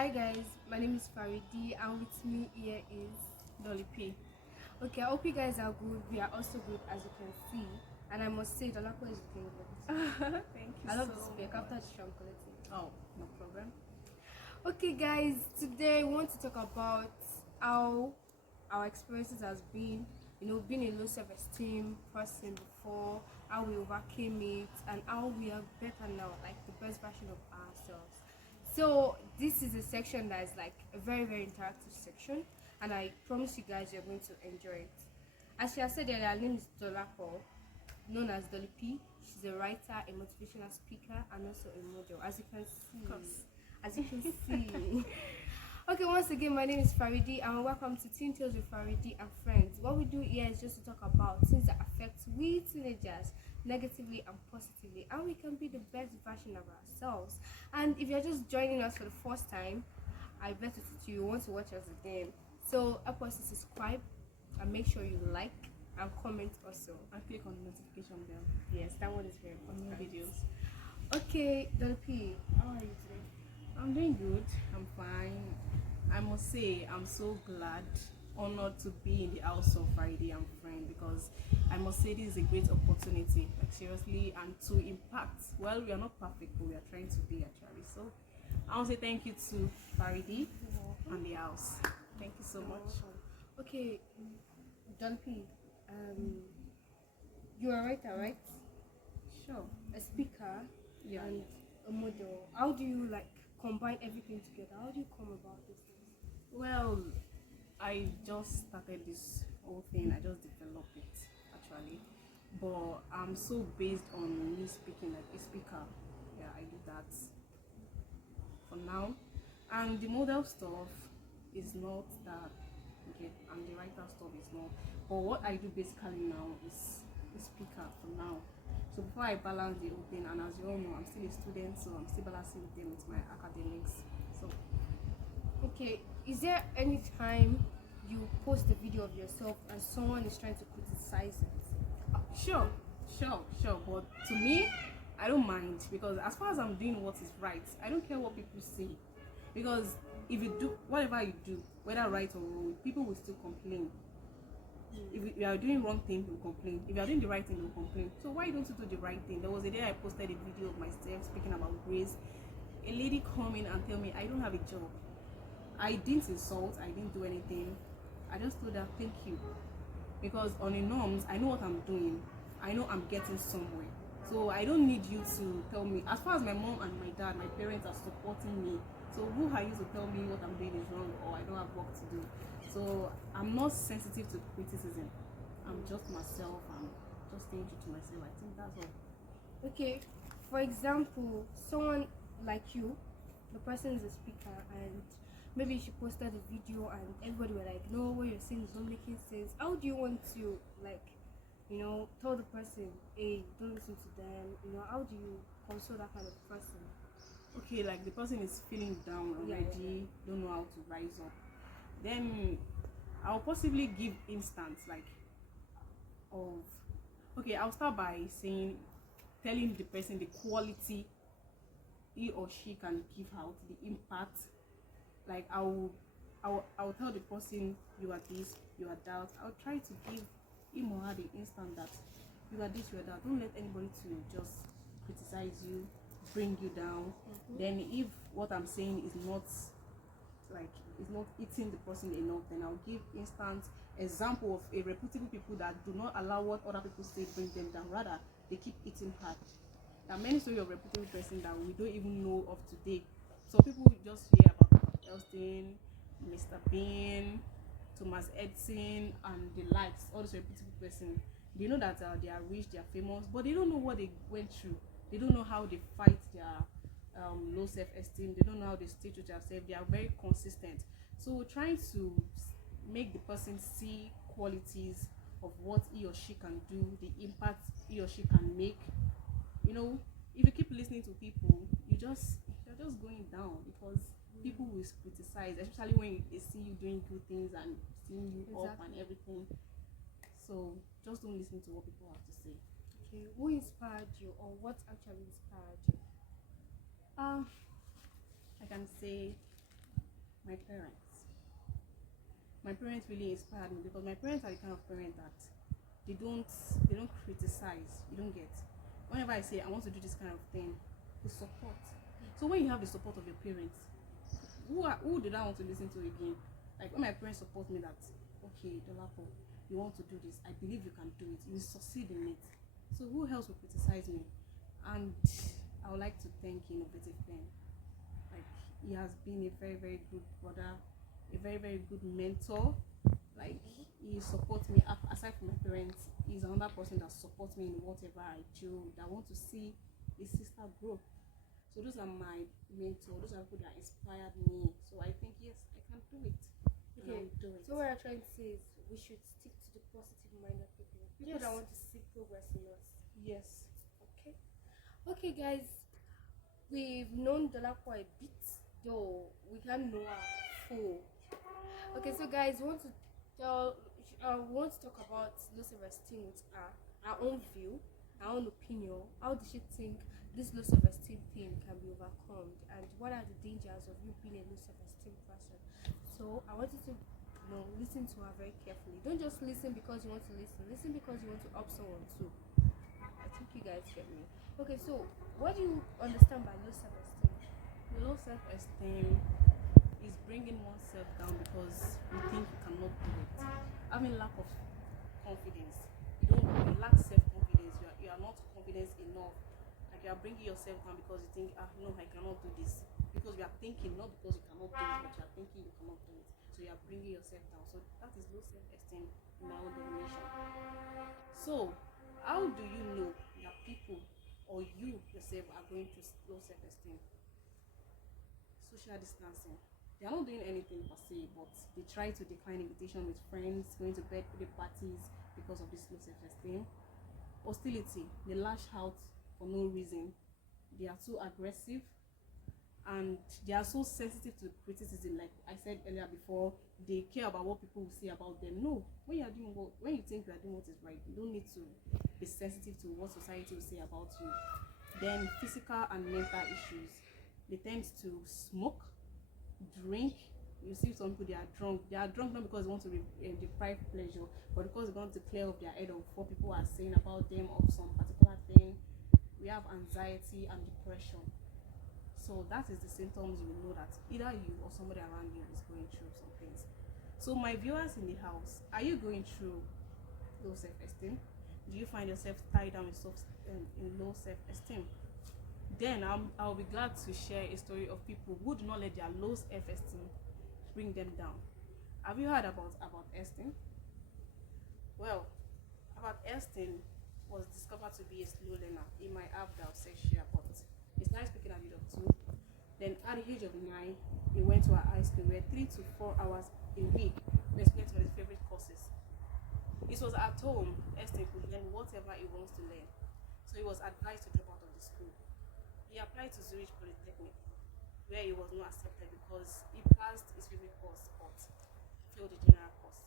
Hi guys, my name is Faridi and with me here is Dollypee. okay. I hope you guys are good. We are also good as you can see. And I must say Dollypee is doing good. Thank you I love so this speak after much. the strong quality. Oh, no problem. Okay guys, today we want to talk about how our experiences has been, being a low self-esteem person before, how we overcame it and how we are better now, like the best version of ourselves. So this is a section that is like a very very interactive section and I promise you guys you're going to enjoy it. As she has said earlier, her name is Dolako, known as Dollypee. She's a writer, a motivational speaker, and also a model. As you can see, Of course. as you can see. Okay, once again, my name is Faridi, and welcome to Teen Tales with Faridi and Friends. What we do here is just to talk about things that affect we teenagers negatively and positively, and we can be the best version of ourselves. And if you're just joining us for the first time, I bet you want to watch us again. So, help us to subscribe and make sure you like and comment also. And click on the notification bell Yes, that one is very for new important. videos. Okay, Dollypee, how are you today? I'm doing good. I'm fine. I must say, I'm so glad, honored to be in the house of Friday and Friend because I must say this is a great opportunity, like seriously, and to impact. Well, we are not perfect, but we are trying to be actually. So I want to say thank you to Friday and the house. Thank you so much. Okay, Dollypee, you're a writer, right? Sure. A speaker Yeah. and a model. How do you like combine everything together? How do you come about this things? Well, I just started this whole thing. I just developed it actually, but I'm so based on me speaking like a speaker. Yeah, I do that for now, and the model stuff is not that okay, and the writer stuff is not. But what I do basically now is a speaker for now. So before I balance the whole thing, and as you all know, I'm still a student, so I'm still balancing them with my academics. So Okay, is there any time you post a video of yourself and someone is trying to criticize it? Sure, sure. But to me, I don't mind because as far as I'm doing what is right, I don't care what people say. Because if you do whatever you do, whether right or wrong, people will still complain. If you are doing wrong thing, they will complain. If you are doing the right thing, they will complain. So why don't you do the right thing? There was a day I posted a video of myself speaking about grace. A lady come in and tell me I don't have a job. I didn't insult, I didn't do anything. I just told her thank you. Because on the norms, I know what I'm doing. I know I'm getting somewhere. So I don't need you to tell me. As far as my mom and my dad, my parents are supporting me. So who are you to tell me what I'm doing is wrong or I don't have work to do? So I'm not sensitive to criticism. I'm just myself. I'm just staying true to myself. I think that's all. Okay, for example, someone like you, the person is a speaker and maybe she posted a video and everybody were like, no, what you're saying is not making sense. How do you want to like, tell the person, hey, don't listen to them, how do you console that kind of person? Okay, like the person is feeling down already, don't know how to rise up. Then I'll possibly give instance like of okay, I'll start by saying telling the person the quality he or she can give out, the impact. Like I'll tell the person you are this, you are that. I'll try to give him or her the instant that you are this, you are that. Don't let anybody to just criticize you, bring you down. Then if what I'm saying is not like it's not eating the person enough, then I'll give instant example of a reputable people that do not allow what other people say bring them down. Rather, they keep eating hard. There are many stories of reputable person that we don't even know of today. So people just hear about Elston, Mr. Bean, Thomas Edison, and the likes. All those reputable person. They know that they are rich, they are famous, but they don't know what they went through. They don't know how they fight their low self-esteem. They don't know how they stay true to themselves. They are very consistent. So trying to make the person see qualities of what he or she can do, the impact he or she can make. If you keep listening to people, you're just going down because people will criticize, especially when they see you doing good things and seeing you up and everything. So just don't listen to what people have to say. Okay, who inspired you or what actually inspired you? I can say My parents. My parents really inspired me because my parents are the kind of parent that they don't they don't criticize. You don't get. Whenever I say I want to do this kind of thing, they support. So when you have the support of your parents, who did I want to listen to again? Like when my parents support me that okay, Dollypee, you want to do this, I believe you can do it, you will succeed in it. So who else will criticize me? And I would like to thank Innovative Pen. Like he has been a very, very good brother, a very, very good mentor. Like he supports me aside from my parents. He's another person that supports me in whatever I do. That want to see his sister grow. So those are my mentors. Those are people that inspired me. So I think yes, I can do it. Okay. So what I'm trying to say is we should stick to the positive minded people. People Yes. that want to see progress in us. Yes. Okay. Okay, guys. We've known Dollypee a bit, though we can't know her full. Okay, so guys, we want to talk about low self-esteem with our own view, our own opinion. How does she think this low self-esteem thing can be overcome, and what are the dangers of you being a low self-esteem person? So I want you to listen to her very carefully. Don't just listen because you want to listen. Listen because you want to help someone too. I think you guys get me. Okay, so what do you understand by low self-esteem? Low self-esteem is bringing oneself down because you think you cannot do it. Having lack of confidence. You lack self-confidence. You are not confident enough. Like you are bringing yourself down because you think, no, I cannot do this. Because you are thinking, not because you cannot do it, but you are thinking you cannot do it. So you are bringing yourself down. So that is low self-esteem in my own definition. So how do you know that people or you yourself are going through low self-esteem? Social distancing. They are not doing anything per se, but they try to decline invitation with friends, going to birthday parties because of this low self-esteem. Hostility. They lash out for no reason. They are too aggressive and they are so sensitive to criticism. Like I said earlier before, they care about what people will say about them. No, when you think you are doing what is right, you don't need to be sensitive to what society will say about you. Then physical and mental issues. They tend to smoke, drink. You see some people, they are drunk. They are drunk not because they want to deprive pleasure, but because they want to clear up their head of what people are saying about them of some particular thing. We have anxiety and depression. So that is the symptoms you know that either you or somebody around you is going through some things. So my viewers in the house, are you going through low self-esteem? Do you find yourself tied down in low self-esteem? Then I'll be glad to share a story of people who do not let their low self-esteem bring them down. Have you heard about esteem? Well, about esteem was discovered to be a slow learner. It might have that share, but he started speaking at the age of 2. Then at the age of 9, he went to a high school where 3 to 4 hours a week were spent on his favorite courses. It was at home Esteem could learn whatever he wants to learn. So he was advised to drop out of the school. He applied to Zurich Polytechnic, where he was not accepted because he passed his favorite course but failed the general course.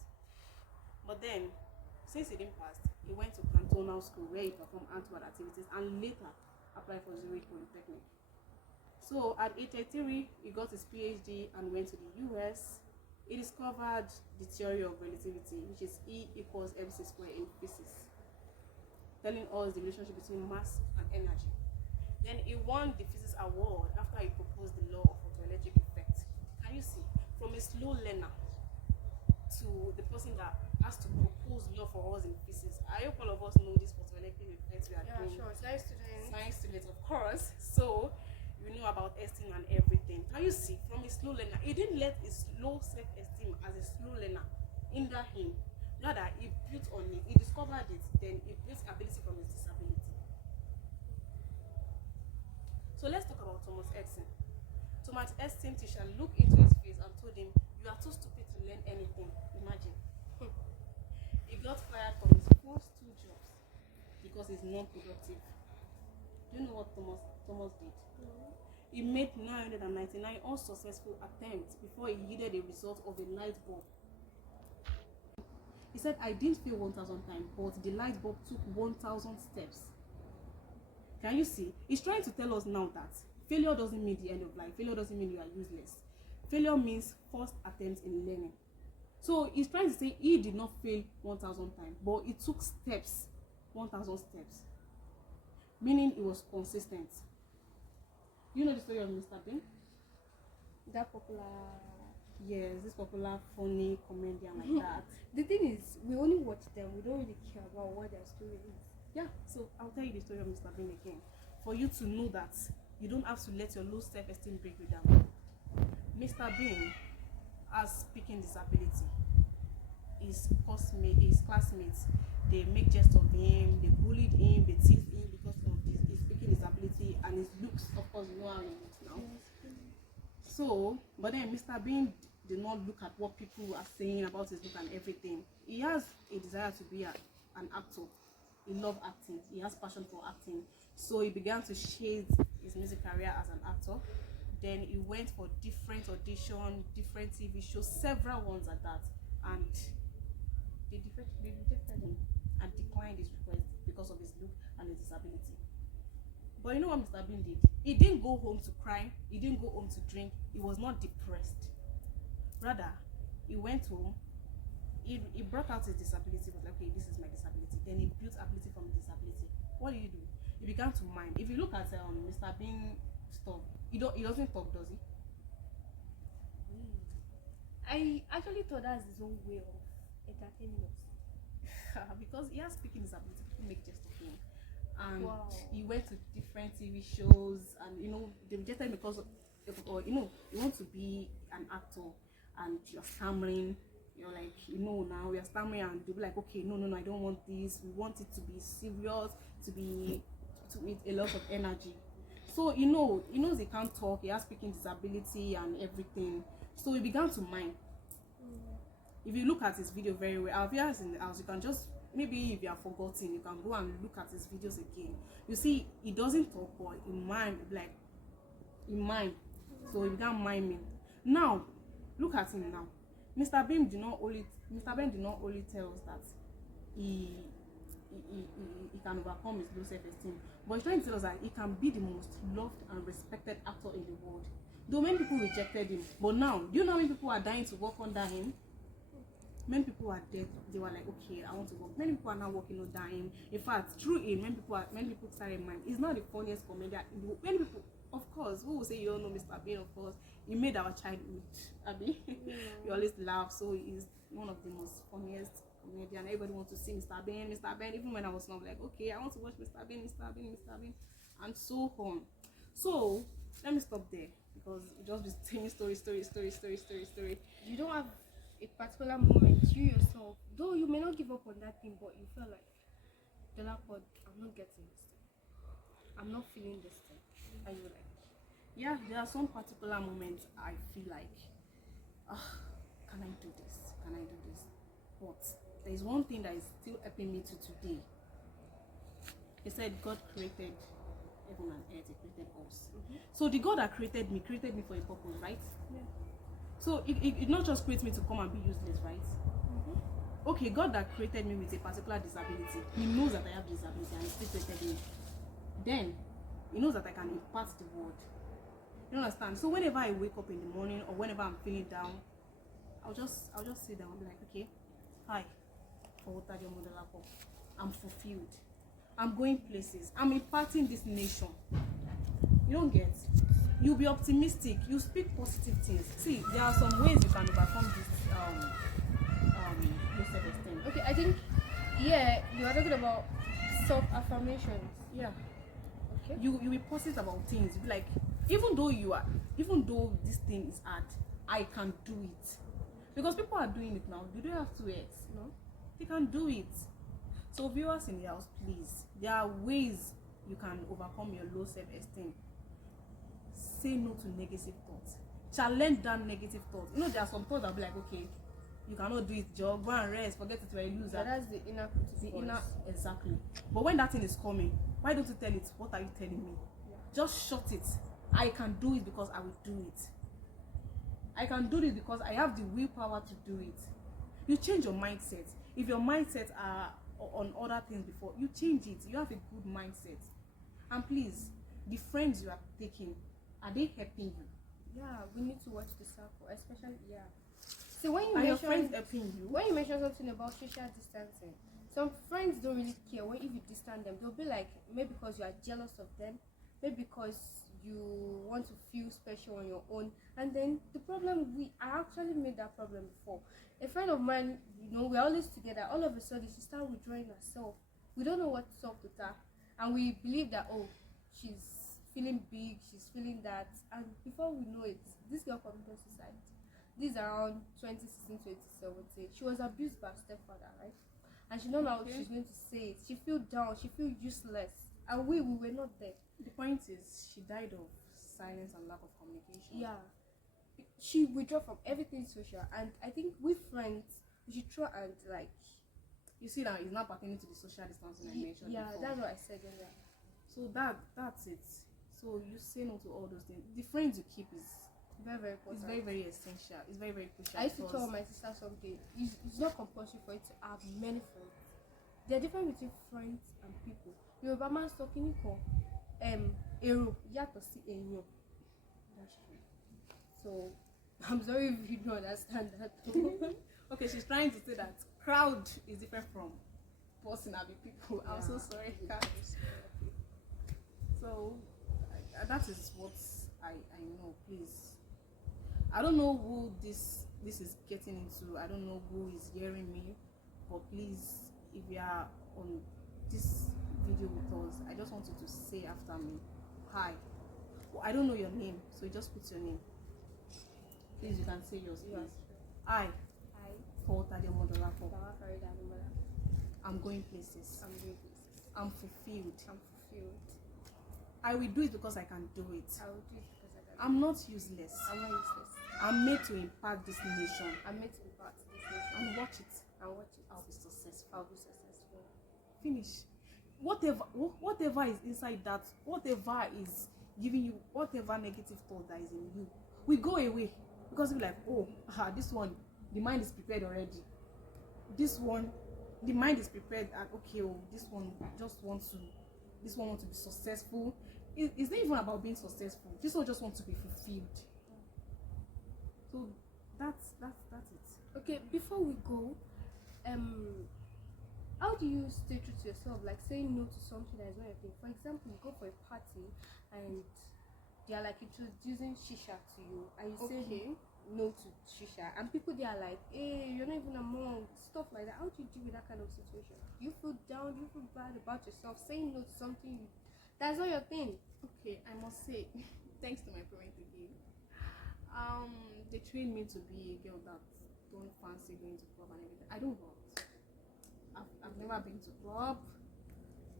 But then, since he didn't pass, he went to cantonal school where he performed art activities and later applied for Zurich Polytechnic. So at age 33, he got his PhD and went to the US. He discovered the theory of relativity, which is E equals mc squared in physics, telling us the relationship between mass and energy. Then he won the physics award after he proposed the law of photoelectric effect. Can you see? From a slow learner to the person that has to propose law for us in physics. I hope all of us know this photoelectric effect we are doing. Yeah, sure. Science students, of course. So you know about esteem and everything. Can you see? From a slow learner, he didn't let his low self-esteem as a slow learner hinder him. Rather, he built on it. He discovered it. Then he built ability from his disability. So let's talk about Thomas Edison. Thomas Edison teacher looked into his face and told him, "You are too stupid to learn anything." Imagine. He got fired from his first 2 jobs because he's non-productive. Do you know what Thomas did? He made 999 unsuccessful attempts before he yielded a result of a light bulb. He said, "I didn't fail 1,000 times, but the light bulb took 1,000 steps." Can you see? He's trying to tell us now that failure doesn't mean the end of life. Failure doesn't mean you are useless. Failure means first attempt in learning. So he's trying to say he did not fail 1,000 times, but he took steps, 1,000 steps, meaning he was consistent. You know the story of Mr. Bean? That popular. Yes, this popular funny comedian like that. The thing is, we only watch them. We don't really care about what their story is. Yeah, so I'll tell you the story of Mr. Bean again, for you to know that you don't have to let your low self-esteem break you down. Mr. Bean has speaking disability. His classmates, they make jest of him, they bullied him, they teased him because of his speaking disability and his looks. Of course, you know how he looks now. So, but then Mr. Bean did not look at what people are saying about his look and everything. He has a desire to be an actor. He loves acting. He has passion for acting. So he began to shade his music career as an actor. Then he went for different auditions, different TV shows, several ones at that, and they rejected him and declined his request because of his look and his disability. But you know what Mr. Bean did? He didn't go home to cry. He didn't go home to drink. He was not depressed. Rather, he went home. He brought out his disability. Was like, okay, this is my disability. Then he built ability from his disability. What do? He began to mime. If you look at Mr. Bean stuff, he doesn't talk, does he? I actually thought that's his own way of entertaining us. Because he has speaking disability, people make jest of him. And Wow. he went to different TV shows, and they rejected him because of you want to be an actor and you're stammering. You're like, now we are stammering, and they'll be like, okay, no, I don't want this. We want it to be serious, to with a lot of energy. So he knows he can't talk. He has speaking disability and everything. So he began to mime. If you look at his video very well, our viewers in the house, you can just, maybe if you are forgotten, you can go and look at his videos again. You see, he doesn't talk, but he mime, so he began miming. Now look at him now. Mr. Bean did not only tell us that he can overcome his low self-esteem, but he's trying to tell us that he can be the most loved and respected actor in the world. Though many people rejected him, but now, do you know how many people are dying to work under him? Many people are dead. They were like, okay, I want to work. Many people are now working under him. In fact, through him, many people started mind. He's not the funniest comedian. Many people, of course, who will say you don't know Mr. Bean? Of course, he made our childhood. Abby, we always laugh. So he's one of the most funniest comedian. Everybody wants to see Mr. Bean. Even when I was not like, okay, I want to watch Mr. Bean, and so on. So let me stop there because it just be telling story. You don't have a particular moment, you yourself, though you may not give up on that thing, but you feel like, Dollypee, I'm not getting this thing. I'm not feeling this thing. And you're like, yeah, there are some particular moments I feel like, can I do this? But there is one thing that is still helping me to today. He said God created heaven and earth, he created us. So the God that created me for a purpose, right? yeah. So it not just creates me to come and be useless, right? Okay, God that created me with a particular disability, he knows that I have disability and he still created me. Then he knows that I can impart the word. You understand? So whenever I wake up in the morning or whenever I'm feeling down, I'll just sit down and be like, okay, hi, I'm fulfilled. I'm going places. I'm imparting this nation. You don't get? You'll be optimistic. You speak positive things. See, there are some ways you can overcome this low self-esteem. Okay, I think, yeah, you are talking about self-affirmations. Yeah. Okay. You be positive about things. You be like, even though this thing is hard, I can do it. Because people are doing it now. Do they have 2 eggs? No. They can do it. So viewers in the house, please, there are ways you can overcome your low self-esteem. Say no to negative thoughts. Challenge that negative thought. There are some thoughts that will be like, okay, you cannot do it, Joe. Go and rest. Forget it, you're a loser. So that's the inner critic voice. Exactly. But when that thing is coming, why don't you tell it? What are you telling me? Yeah. Just shut it. I can do it because I will do it. I can do this because I have the willpower to do it. You change your mindset. If your mindset are on other things before, you change it. You have a good mindset. And please, the friends you are taking, are they helping you? Yeah, we need to watch the circle, especially yeah. So Are your friends helping you? when you mention something about social distancing, some friends don't really care when if you distance them. They'll be like, maybe because you are jealous of them, maybe because you want to feel special on your own. And then the problem I actually made that problem before. A friend of mine, we're always together. All of a sudden, she started withdrawing herself. We don't know what's up with her, and we believe that she's feeling big, she's feeling that, and before we know it, this girl committed suicide. This is around 2016, 2017. She was abused by her stepfather, right? And she don't know how she's going to say it. She feel down, she feel useless, and we were not there. The point is, she died of silence and lack of communication. Yeah, she withdraw from everything social, and I think with friends we should try and like. You see that it's not pertaining to the social distancing I mentioned Yeah, before. that's what I said earlier. So that's it. So you say no to all those things. The friends you keep is very, very important. It's very, very essential. It's very, very crucial. I used to tell my sister something. It's not compulsory for you to have many friends. There are difference between friends and people. Yoruba man talking call ero yato si eyan. That's true. So I'm sorry if you don't understand that. Okay, she's trying to say that crowd is different from person and people. I'm so sorry. So that is what I know. Please, I don't know who this is getting into. I don't know who is hearing me, but please, if you are on this video with us, I just want you to say after me, hi. Well, I don't know your name, so you just put your name. Please, you can say yours, please. Hi. For Tademodolapo. I'm going places. I'm fulfilled. I will do it because I can do it. I'm not useless. I'm made to impact this nation. And watch it. I'll be successful. Finish. Whatever is inside that, whatever is giving you, whatever negative thought that is in you, we go away. Because we're like, this one, the mind is prepared already. This one, the mind is prepared, and this one wants to be successful. It's not even about being successful. This one just wants to be fulfilled. So that's it. Okay, before we go, how do you stay true to yourself? Like saying no to something that is not your thing. For example, you go for a party and they are like introducing shisha to you, and you say no to shisha, and people they are like, hey, you're not even a monk, stuff like that. How do you deal with that kind of situation? Do you feel down? Do you feel bad about yourself saying no to something that's not your thing? Okay, I must say, thanks to my parents again, they trained me to be a girl that don't fancy going to club and everything. I don't want. I've never been to club,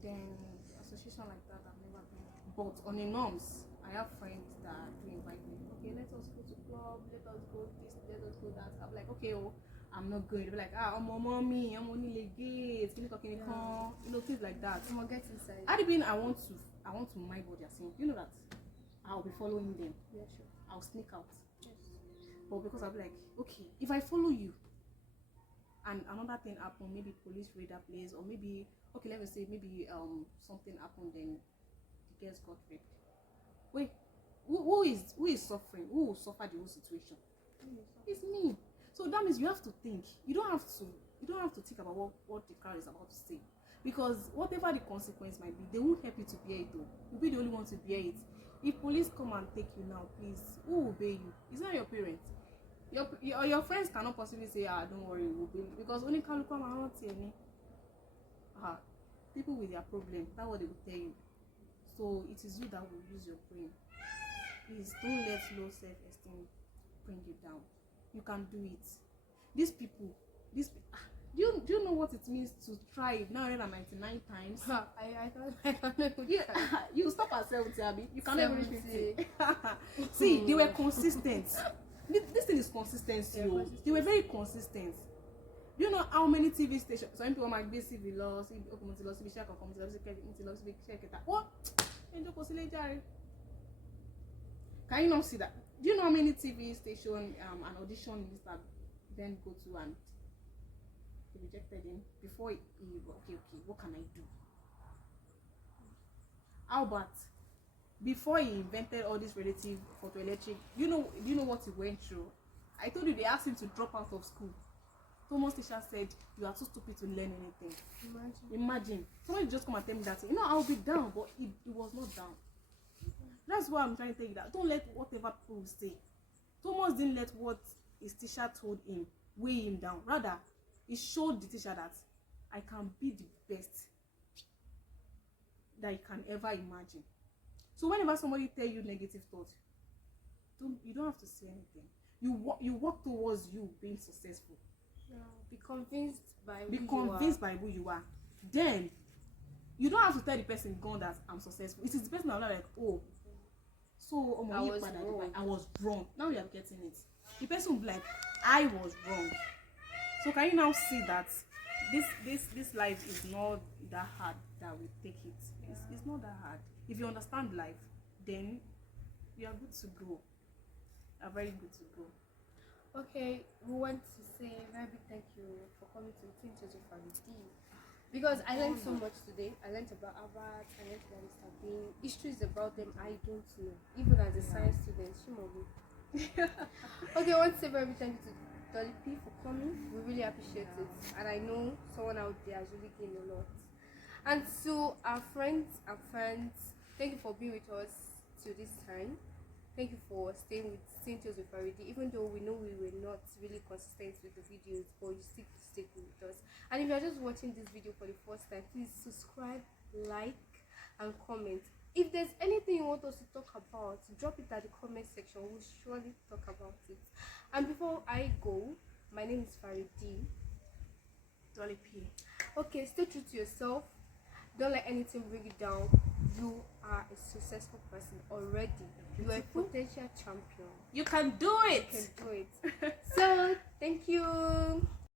then association like that I've never been. But on the norms, I have friends that do invite me. Okay, let us go to club, let us go this, let us go that. I'm like, I'm not going. They'll be like, I'm a mommy, I'm only legates, things like that. I'm gonna get inside. I want to mind what they're saying. You know that I'll be following them. Yeah, sure. I'll sneak out. Yes. But because I'll be like, okay, if I follow you and another thing happened, maybe police raid that place, or maybe let me say something happened, then the girls got raped. Wait, who is suffering? Who will suffer the whole situation? It's me. So that means you have to think. You don't have to think about what the crowd is about to say, because whatever the consequence might be, they won't help you to bear it though. You'll be the only one to bear it. If police come and take you now, please, who will obey you? It's not your parents. Your friends cannot possibly say, don't worry, we'll obey you, because only can come and not any. People with their problem, that's what they will tell you. So it is you that will use your brain. Please don't let low self-esteem bring you down. You can do it. These people, do you know what it means to try 999 times? I can't know. You stop at 70, Abby. You can never reach 50. See, they were consistent. This thing is consistency. They were very consistent. Do you know how many TV stations? Some people might be CV laws, what? Can you not see that? Do you know how many TV station an audition minister then go to and they rejected him before he okay, what can I do? How about before he invented all this relative photoelectric, do you know what he went through? I told you they asked him to drop out of school. Thomas teacher said, "You are too stupid to learn anything." Imagine. Somebody just come and tell me that, I'll be down, but it was not down. That's why I'm trying to tell you that. Don't let whatever people say. Thomas didn't let what his teacher told him weigh him down. Rather, he showed the teacher that I can be the best that you can ever imagine. So whenever somebody tell you negative thoughts, you don't have to say anything. You walk towards you being successful. Yeah. Be convinced by who you are. Then you don't have to tell the person gone that I'm successful. It is the person that will like, oh, so I was wrong. Now you are getting it. The person will be like, I was wrong. So can you now see that this life is not that hard that we take it? It's not that hard. If you understand life, then you are good to go. You are very good to go. Okay, we want to say a very big thank you for coming to St. Joseph Faridi, because I learned so much today. I learned about Albert, I learned about Mr. Bean. Histories about them I don't know. Even as a science student, shame on me. Okay, I want to say a very big thank you to Dollypee for coming. We really appreciate it. And I know someone out there has really gained a lot. And to our friends and fans, thank you for being with us till this time. Thank you for staying with St. Joseph Faridi, even though we know we were not really consistent with the videos, but you still stay with us. And if you are just watching this video for the first time, please subscribe, like, and comment. If there's anything you want us to talk about, drop it at the comment section. We'll surely talk about it. And before I go, my name is Faridi. Dollypee. Okay, stay true to yourself. Don't let anything bring you down. You are a successful person already. You are a potential champion. You can do it. You can do it.